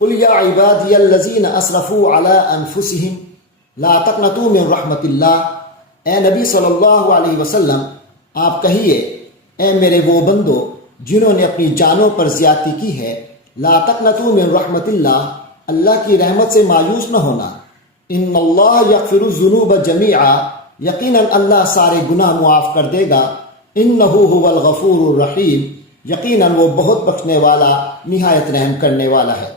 قل یا عبادی الذین اسرفوا علی انفسہم لا تقنطوا من رحمت اللہ، اے نبی صلی اللہ علیہ وسلم آپ کہیے، اے میرے وہ بندو جنہوں نے اپنی جانوں پر زیادتی کی ہے، لا تقنطوا من رحمت اللہ، اللہ کی رحمت سے مایوس نہ ہونا، ان اللہ یغفر الذنوب جمیعا، یقیناً اللہ سارے گناہ معاف کر دے گا، انہ هو الغفور الرحیم، یقیناً وہ بہت بخشنے والا نہایت رحم کرنے والا ہے۔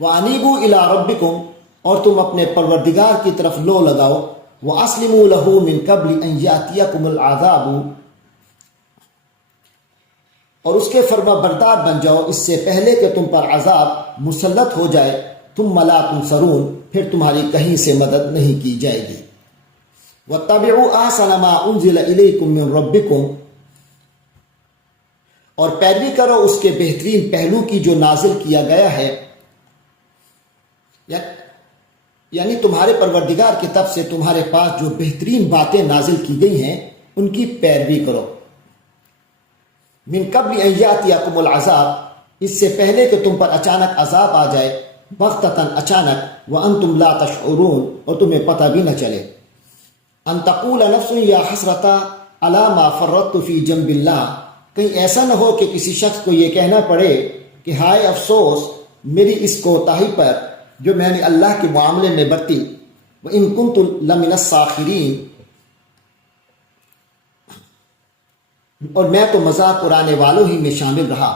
وَأَنِيبُوا إِلَىٰ رَبِّكُمْ، اور تم اپنے پروردگار کی طرف لو لگاؤ، وَأَسْلِمُوا لَهُ مِن قَبْلِ أَن يَأْتِيَكُمُ الْعَذَابُ، اور اس کے فرما بردار بن جاؤ اس سے پہلے کہ تم پر عذاب مسلط ہو جائے، ثُمَّ لَا تُنصَرُونَ، پھر تمہاری کہیں سے مدد نہیں کی جائے گی۔ وَاتَّبِعُوا أَحْسَنَ مَا أُنزِلَ إِلَيْكُم مِّن رَّبِّكُمْ، اور پیروی کرو اس کے بہترین پہلو کی جو نازل کیا گیا ہے، یعنی تمہارے پروردگار کی طرف سے تمہارے پاس جو بہترین باتیں نازل کی گئی ہیں ان کی پیروی کرو۔ من قبل ان یاتیکم العذاب، اس سے پہلے کہ تم پر اچانک عذاب آ جائے، بغتتاً اچانک، وانتم لا تشعرون، اور تمہیں پتہ بھی نہ چلے، ان تقول نفس یا حسرتا علی ما فرطت فی جنب اللہ، کہیں ایسا نہ ہو کہ کسی شخص کو یہ کہنا پڑے کہ ہائے افسوس میری اس کوتاہی پر جو میں نے اللہ کے معاملے میں برتی، وَإِن كُنتُ لَمِنَ السَّاخِرِينَ، اور میں تو مذاق اڑانے والوں ہی میں شامل رہا،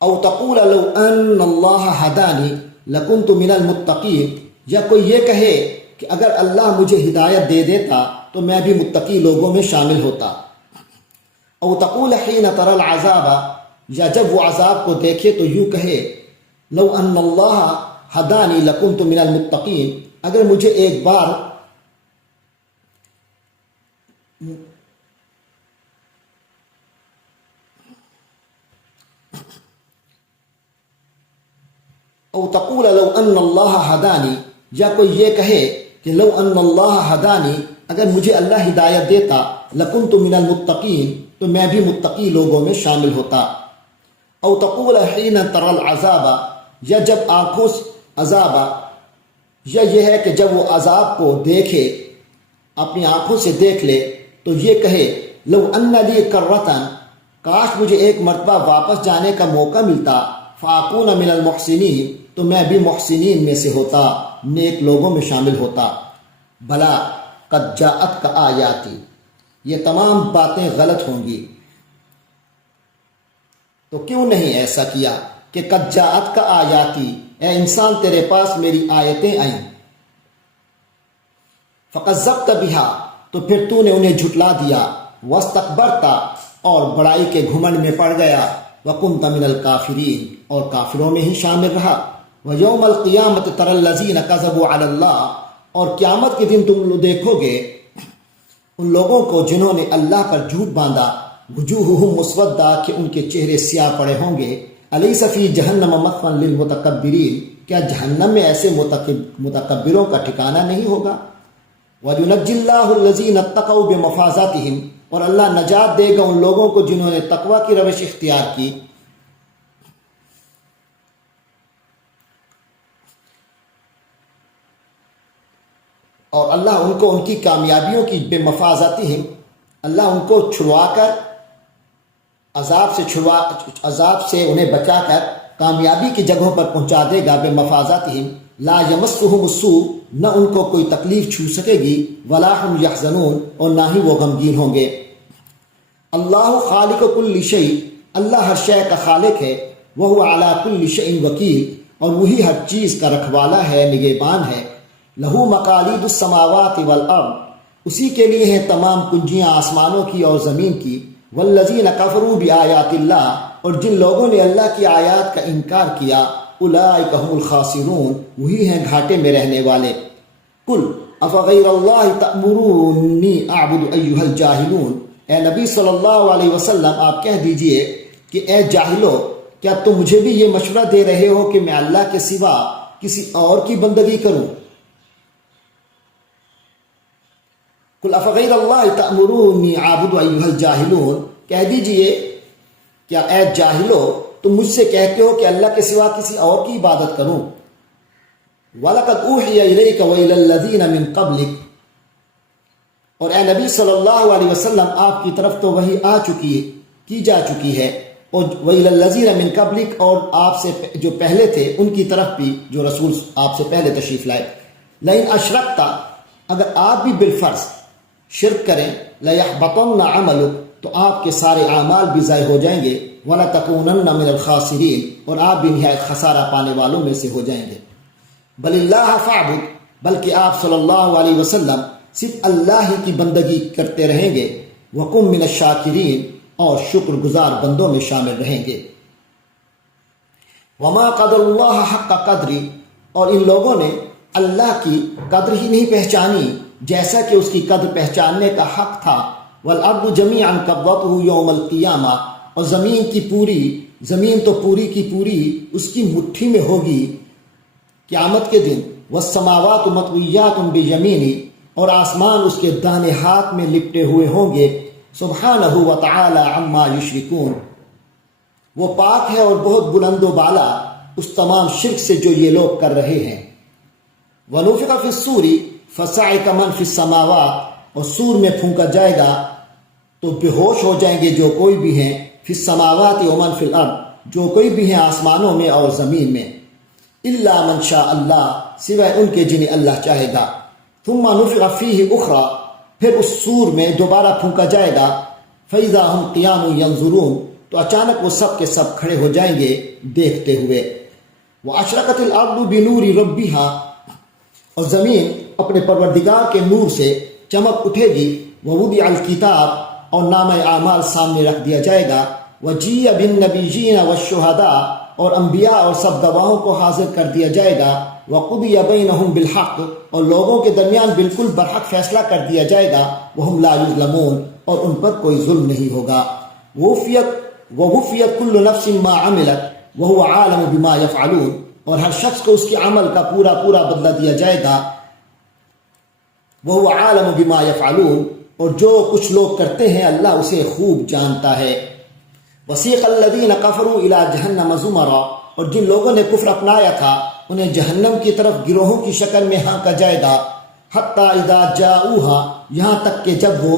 او تقول لو ان اللہ ہدانی لکنت من المتقین، یا کوئی یہ کہے کہ اگر اللہ مجھے ہدایت دے دیتا تو میں بھی متقی لوگوں میں شامل ہوتا، او تقول حین تری العذاب، یا جب وہ عذاب کو دیکھے تو یوں کہے لو ان اللہ ہدانی لکنت من المتقین، اگر مجھے ایک بار او تقول لو ان اللہ ہدانی، یا کوئی یہ کہے کہ لو ان اللہ ہدانی، اگر مجھے اللہ ہدایت دیتا، لکنت من المتقین، تو میں بھی متقی لوگوں میں شامل ہوتا، او تقول حین تری العذاب، یا جب آنکھوں عذاب، یا یہ ہے کہ جب وہ عذاب کو دیکھے اپنی آنکھوں سے دیکھ لے تو یہ کہے لو ان لی کرۃ، کاش مجھے ایک مرتبہ واپس جانے کا موقع ملتا، فاکون من المحسنین، تو میں بھی محسنین میں سے ہوتا، نیک لوگوں میں شامل ہوتا۔ بھلا قد جاءتک آیاتی، یہ تمام باتیں غلط ہوں گی، تو کیوں نہیں ایسا کیا کہ قد جاءتک آیاتی، اے انسان تیرے پاس میری آیتیں آئیں، فکذبت بہا، تو پھر تو نے انہیں جھٹلا دیا، واستکبرت، اور بڑائی کے گھمنڈ میں پڑ گیا، وکنت من الکافرین، اور کافروں میں ہی شامل رہا، ویوم القیامت تری الذین کذبوا علی اللہ، اور قیامت کے دن تم دیکھو گے ان لوگوں کو جنہوں نے اللہ پر جھوٹ باندھا، وجوہہم مسودہ، کہ ان کے چہرے سیاہ پڑے ہوں گے، الیس فی جہنم مثوی للمتکبرین، کیا جہنم میں ایسے متکبروں کا ٹھکانہ نہیں ہوگا، وَيُنَجِّي اللَّهُ الَّذِينَ اتَّقَوْا بِمَفَازَتِهِمْ، اور اللہ نجات دے گا ان لوگوں کو جنہوں نے تقوی کی روش اختیار کی، اور اللہ ان کو ان کی کامیابیوں کی بے مفازاتہم، اللہ ان کو چھڑوا کر عذاب سے انہیں بچا کر کامیابی کی جگہوں پر پہنچا دے گا، بے مفازاتہم لا یمسہم السوء، نہ ان کو کوئی تکلیف چھو سکے گی، ولا ہم یحزنون، اور نہ ہی وہ غمگین ہوں گے۔ اللہ خالق کل شیء، اللہ ہر شے کا خالق ہے، وہو علی کل شیء وکیل، اور وہی ہر چیز کا رکھوالا ہے، نگہبان ہے، لہو مقالید السماوات والارض، اسی کے لیے ہیں تمام کنجیاں آسمانوں کی اور زمین کی، والذین کفروا بآیات اللہ، اور جن لوگوں نے اللہ کی آیات کا انکار کیا، اولئک هم الخاسرون، وہی ہیں گھاٹے میں رہنے والے۔ قل افغیر اللہ تأمرونی اعبد ایھا الجاہلون، اے نبی صلی اللہ علیہ وسلم آپ کہہ دیجئے کہ اے جاہلو، کیا تم مجھے بھی یہ مشورہ دے رہے ہو کہ میں اللہ کے سوا کسی اور کی بندگی کروں؟ قل افغیر اللہ تأمرونی اعبد ایھا الجاہلون، کہہ دیجئے کیا اے جاہلو تم مجھ سے کہتے ہو کہ اللہ کے سوا کسی اور کی عبادت کروں. وَلَقَدْ أُوحِيَ إِلَيْكَ وَإِلَى الَّذِينَ مِن قَبْلِكَ، اور اے نبی صلی اللہ علیہ وسلم آپ کی طرف تو وحی کی جا چکی ہے، اور وَإِلَى الَّذِينَ مِن قَبْلِكَ، اور آپ سے جو پہلے تھے ان کی طرف بھی جو رسول آپ سے پہلے تشریف لائے. لَإِنْ أَشْرَكْتَ، اگر آپ بھی بالفرض شرک کریں، لَيَحْبَطَنَّ عَمَلُكَ، تو آپ کے سارے اعمال بھی ضائع ہو جائیں گے. وَلَتَكُونَنَّ مِنَ الْخَاسِرِينَ، اور آپ بھی نہایت خسارہ پانے والوں میں سے ہو جائیں گے. بل اللہ فاعبد، بلکہ آپ صلی اللہ علیہ وسلم صرف اللہ ہی کی بندگی کرتے رہیں گے. وَقُم مِّنَ الشَّاكِرِينَ، اور شکر گزار بندوں میں شامل رہیں گے. وَمَا قَدَرُ اللَّهَ حَقَّ قَدْرِهِ، اور ان لوگوں نے اللہ کی قدر ہی نہیں پہچانی جیسا کہ اس کی قدر پہچاننے کا حق تھا. وَالْأَرْضُ جَمِيعًا قَبْضَتُهُ يَوْمَ الْقِيَامَةِ، اور زمین تو پوری کی پوری اس کی مٹھی میں ہوگی قیامت کے دن. وَالسَّمَاوَاتُ مَطْوِيَّاتٌ بِيَمِينِهِ، اور آسمان اس کے دانے ہاتھ میں لپٹے ہوئے ہوں گے. سبحانہ وتعالی عما یشرکون، وہ پاک ہے اور بہت بلند و بالا اس تمام شرک سے جو یہ لوگ کر رہے ہیں. وَنُفِخَ فِي الصُّورِ فَصَعِقَ مَن فِي السَّمَاوَاتِ، اور سور میں پھونکا جائے گا تو بے ہوش ہو جائیں گے جو کوئی بھی ہیں فی السماوات ومن فی الارض، جو کوئی بھی ہیں آسمانوں میں اور زمین میں. الا من شاء اللہ، سوائے ان کے جنہیں اللہ چاہے گا. ثم نفخ فیہ اخری، پھر اس سور میں دوبارہ پھونکا جائے گا. فاذا هم قیام ینظرون، تو اچانک وہ سب کے سب کھڑے ہو جائیں گے دیکھتے ہوئے. واشرقت الارض بنور ربها، اور زمین اپنے پروردگار کے نور سے چمک اٹھے گی. ووضع الکتاب، اور نامہ اعمال سامنے رکھ دیا جائے گا. وجیء بالنبیین والشہداء، اور انبیاء اور سب گواہوں کو حاضر کر دیا جائے گا. وقضی بینہم بالحق، اور لوگوں کے درمیان بالکل برحق فیصلہ کر دیا جائے گا. وہم لا یظلمون، اور ان پر کوئی ظلم نہیں ہوگا. ووفیت کل نفس ما عملت وہو عالم بما یفعلون، اور ہر شخص کو اس کے عمل کا پورا بدلہ دیا جائے گا. وہو عالم بما یفعلون، اور جو کچھ لوگ کرتے ہیں اللہ اسے خوب جانتا ہے. وسیق الذین کفروا الی جہنم زمرا، اور جن لوگوں نے کفر اپنایا تھا انہیں جہنم کی طرف گروہوں کی شکل میں ہانکا جائے گا. حتی اذا جاؤوها، یہاں تک کہ جب وہ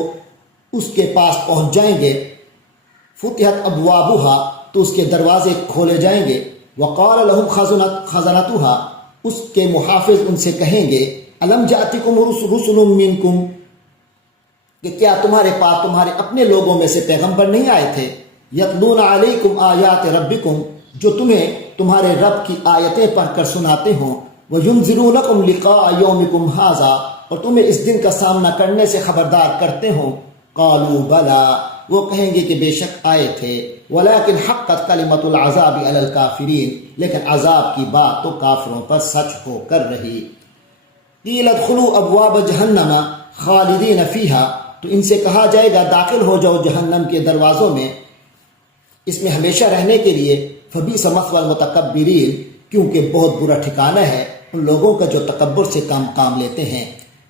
اس کے پاس پہنچ جائیں گے. فتحت ابوابها، تو اس کے دروازے کھولے جائیں گے. وقال لهم خزنتها، اس کے محافظ ان سے کہیں گے الم جاتکم رسل منکم، کہ کیا تمہارے پاس تمہارے اپنے لوگوں میں سے پیغمبر نہیں آئے تھے. یتلون علیکم آیات ربکم، جو تمہیں تمہارے رب کی آیتیں پڑھ کر سناتے ہوں. وینذرونکم لقاء یومکم ھذا، اور تمہیں اس دن کا سامنا کرنے سے خبردار کرتے ہوں. قالوا بلا، وہ کہیں گے کہ بے شک آئے تھے. ولیکن حقت کلمۃ العذاب علی الکافرین، لیکن عذاب کی بات تو کافروں پر سچ ہو کر رہی. قیل ادخلوا ابواب جہنم خالدین فیہا، تو ان سے کہا جائے گا داخل ہو جاؤ جہنم کے دروازوں میں، اس میں ہمیشہ رہنے کے لیے. فبئس مثوى المتکبرین، کیونکہ بہت برا ٹھکانہ ہے ان لوگوں کا جو تکبر سے کام لیتے ہیں.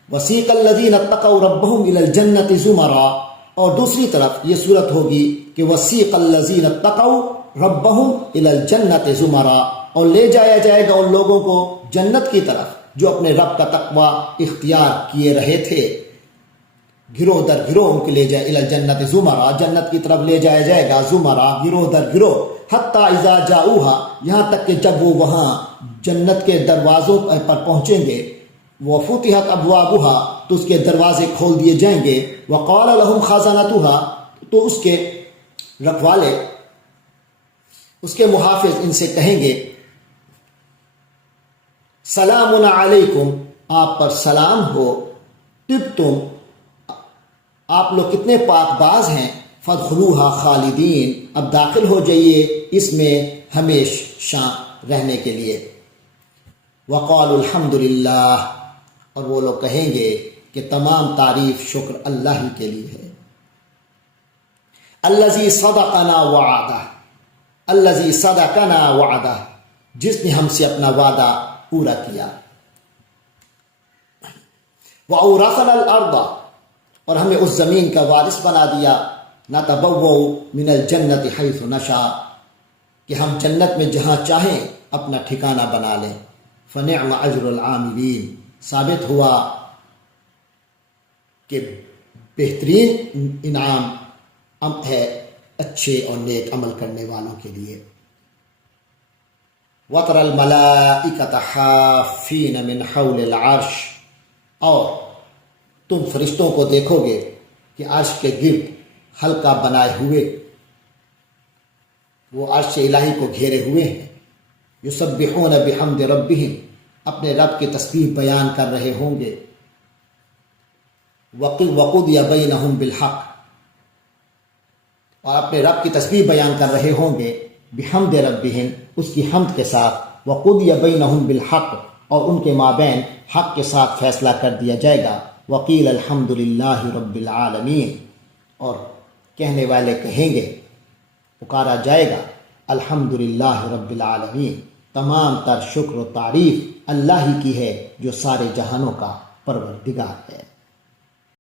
وسیق الذین اتقوا ربهم الی الجنۃ زمرا، اور دوسری طرف یہ صورت ہوگی کہ وسیق الذین اتقوا ربهم الی الجنۃ زمرا، اور لے جایا جائے گا ان لوگوں کو جنت کی طرف جو اپنے رب کا تقوی اختیار کیے رہے تھے. گروہ در گروہ ان کے لے جائے الی الجنۃ زمرا، جنت کی طرف لے جایا جائے گا زمرا، گروہ در گروہ. حتی اذا جاؤوها، یہاں تک کہ جب وہ وہاں جنت کے دروازوں پر پہنچیں گے. وفتحت ابوابها، تو اس کے دروازے کھول دیے جائیں گے. وقال لهم خزنتها، تو اس کے رکھوالے اس کے محافظ ان سے کہیں گے سلام علیکم، آپ پر سلام ہو. طبتم، آپ لوگ کتنے پاک باز ہیں. فادخلوها خالدین، اب داخل ہو جائیے اس میں ہمیشہ رہنے کے لیے. وقالوا الحمد للہ، اور وہ لوگ کہیں گے کہ تمام تعریف شکر اللہ ہی کے لیے ہے. الذی صدقنا وعدہ، الذی صدقنا وعدہ، جس نے ہم سے اپنا وعدہ پورا کیا. وَأَوْرَثَنَا الْأَرْضَ، اور ہمیں اس زمین کا وارث بنا دیا. نَتَبَوَّأُ مِنَ الْجَنَّةِ حَيْثُ نَشَاءُ، کہ ہم جنت میں جہاں چاہیں اپنا ٹھکانہ بنا لیں۔ فنعم اجر العاملین، ثابت ہوا کہ بہترین انعام ہے اچھے اور نیک عمل کرنے والوں کے لیے۔ وَتَرَى الْمَلَائِكَةَ حَافِّينَ مِنْ حَوْلِ الْعَرْشِ، اور تم فرشتوں کو دیکھو گے کہ عرش کے گرد حلقہ بنائے ہوئے وہ عرش الہی کو گھیرے ہوئے ہیں۔ یسبحون بحمد ربہم، اپنے رب کی تسبیح بیان کر رہے ہوں گے۔ وقضی بینہم بالحق، اور اپنے رب کی تسبیح بیان کر رہے ہوں گے بحمد ربہم، اس کی حمد کے ساتھ۔ وقضی بینہم بالحق، اور ان کے مابین حق کے ساتھ فیصلہ کر دیا جائے گا۔ وقیل الحمد للہ رب العالمین، اور کہنے والے کہیں گے، پکارا جائے گا الحمد للہ رب العالمین، تمام تر شکر و تعریف اللہ ہی کی ہے جو سارے جہانوں کا پروردگار ہے۔